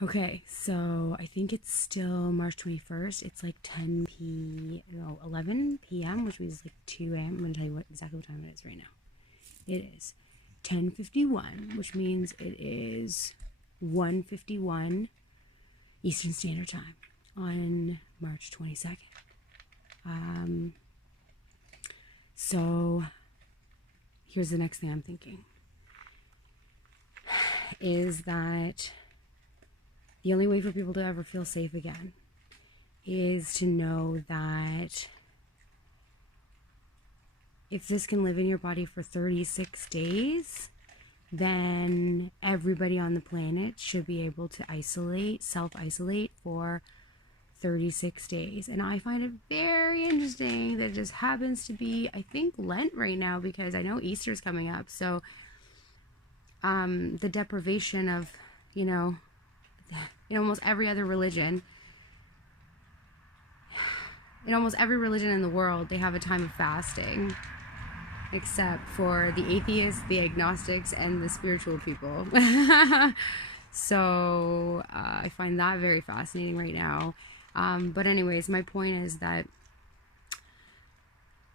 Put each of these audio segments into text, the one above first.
Okay, so I think it's still March 21st. It's like 11 p.m., which means like 2 a.m. I'm going to tell you exactly what time it is right now. It is 10:51, which means it is 1:51 Eastern Standard Time on March 22nd. So here's the next thing I'm thinking is that the only way for people to ever feel safe again is to know that if this can live in your body for 36 days, then everybody on the planet should be able to self-isolate for 36 days. And I find it very interesting that it just happens to be, I think, Lent right now, because I know Easter's coming up. So the deprivation of, in almost every other religion, in almost every religion in the world, they have a time of fasting, except for the atheists, the agnostics, and the spiritual people. So I find that very fascinating right now. But anyways, my point is that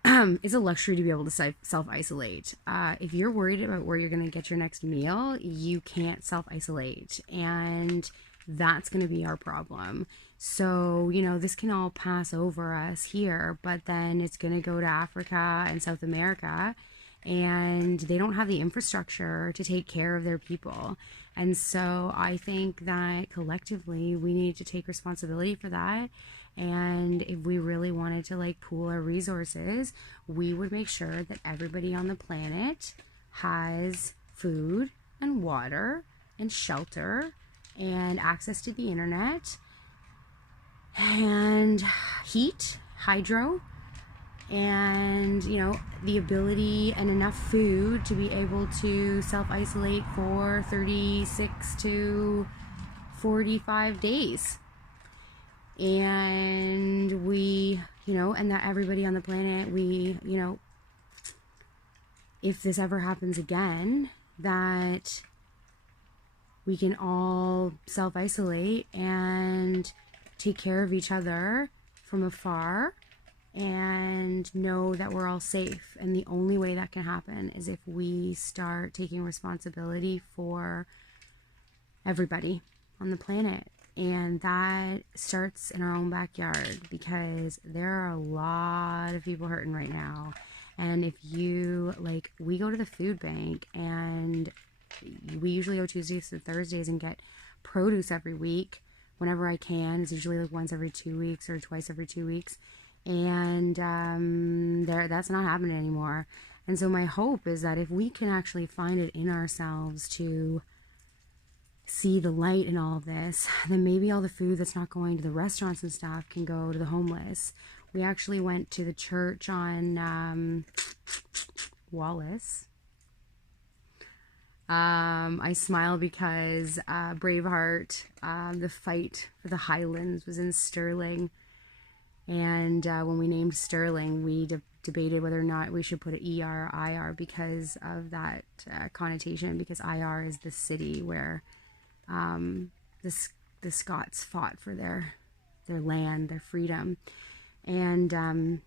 it's a luxury to be able to self-isolate. If you're worried about where you're going to get your next meal, you can't self-isolate. And that's going to be our problem. So, this can all pass over us here, but then it's going to go to Africa and South America, and they don't have the infrastructure to take care of their people. And so I think that collectively we need to take responsibility for that. And if we really wanted to pool our resources, we would make sure that everybody on the planet has food and water and shelter and access to the internet and heat, hydro, and the ability and enough food to be able to self-isolate for 36 to 45 days. And we, and that everybody on the planet, we, if this ever happens again, that we can all self-isolate and take care of each other from afar and know that we're all safe. And the only way that can happen is if we start taking responsibility for everybody on the planet. And that starts in our own backyard, because there are a lot of people hurting right now. And if you, we go to the food bank, and we usually go Tuesdays and Thursdays and get produce every week whenever I can. It's usually once every 2 weeks or twice every 2 weeks. And that's not happening anymore. And so my hope is that if we can actually find it in ourselves to see the light in all of this, then maybe all the food that's not going to the restaurants and stuff can go to the homeless. We actually went to the church on Wallace. I smile because Braveheart, the fight for the Highlands, was in Stirling. And when we named Stirling, we debated whether or not we should put an ER or IR because of that connotation, because IR is the city where the Scots fought for their land, their freedom. And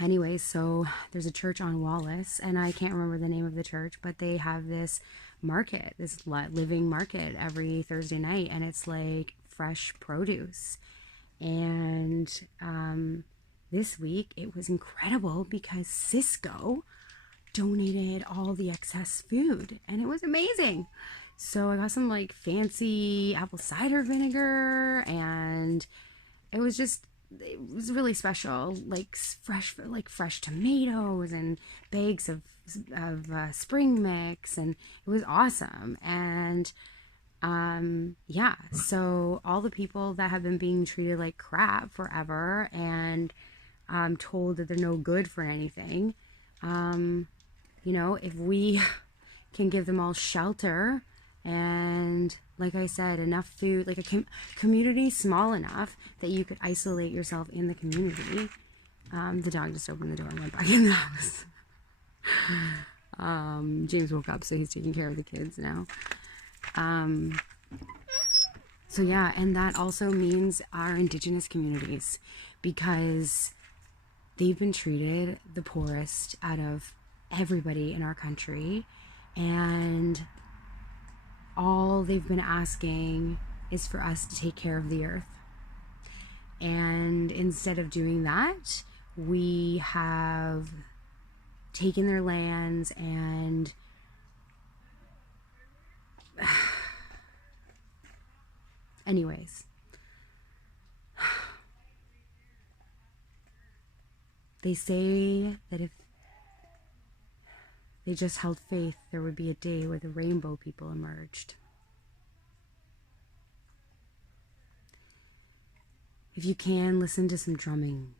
anyway, so there's a church on Wallace, and I can't remember the name of the church, but they have this market, this living market every Thursday night, and it's fresh produce. And this week it was incredible because Cisco donated all the excess food, and it was amazing. So I got some fancy apple cider vinegar, and it was really special, fresh tomatoes and bags of spring mix, and it was awesome. And yeah, so all the people that have been being treated like crap forever and told that they're no good for anything, if we can give them all shelter and, like I said, enough food, a community small enough that you could isolate yourself in the community. The dog just opened the door and went back in the house. James woke up, so he's taking care of the kids now. So yeah, and that also means our Indigenous communities, because they've been treated the poorest out of everybody in our country, and all they've been asking is for us to take care of the earth. And instead of doing that, we have taken their lands and anyways, they say that if they just held faith, there would be a day where the rainbow people emerged. If you can, listen to some drumming,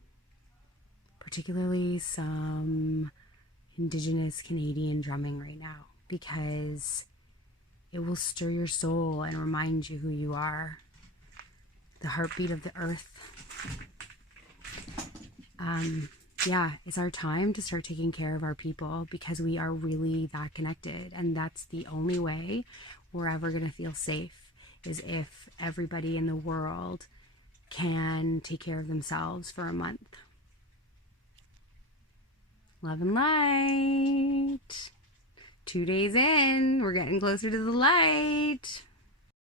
particularly some Indigenous Canadian drumming right now, because it will stir your soul and remind you who you are, the heartbeat of the earth. Yeah, it's our time to start taking care of our people, because we are really that connected, and that's the only way we're ever going to feel safe, is if everybody in the world can take care of themselves for a month. Love and light. 2 days in, we're getting closer to the light.